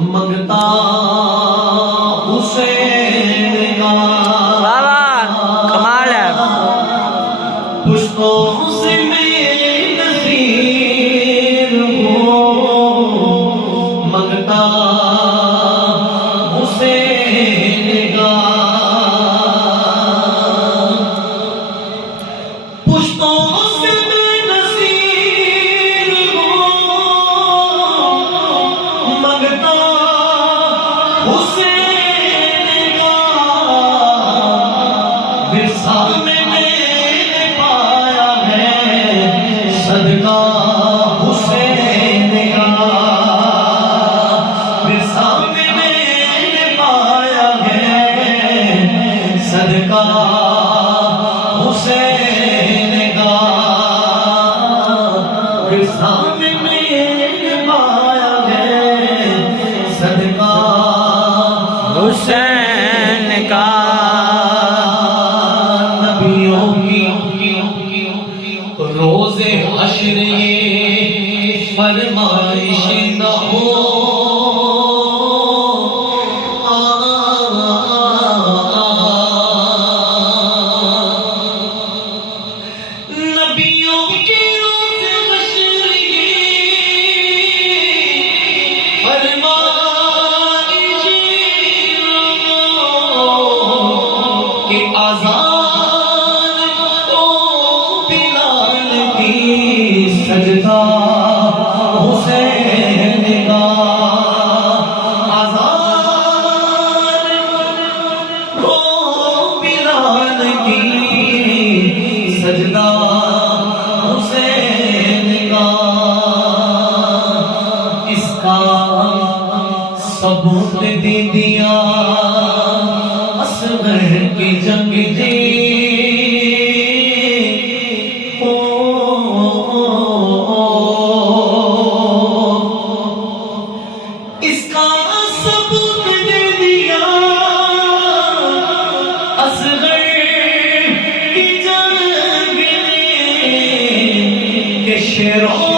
منگتا حسین کا کمال ہے پشتوں سے میں نصیر ہوں منگتا حسین کا پشتوں سے میں نصیر ہوں منگتا حسین کا وصال میں پایا ہے صدقہ حسین کا وصال میں پایا ہے صدقہ حسین کا وصال میں پایا ہے صدقہ حسین کا نبیوں کی روز حشر یہ فرمائش نہ ہو نبیوں کی روز حشر یہ فرمائش نہ ہو کہ آزان او بلال کی سجدہ حسین کا آزان او بلال کی سجدہ حسین کا اس کا ثبوت دے دیا اصغر کی جنگ جی اس کا ثبوت دے دیا اصغر کی جنگ کہ شیروں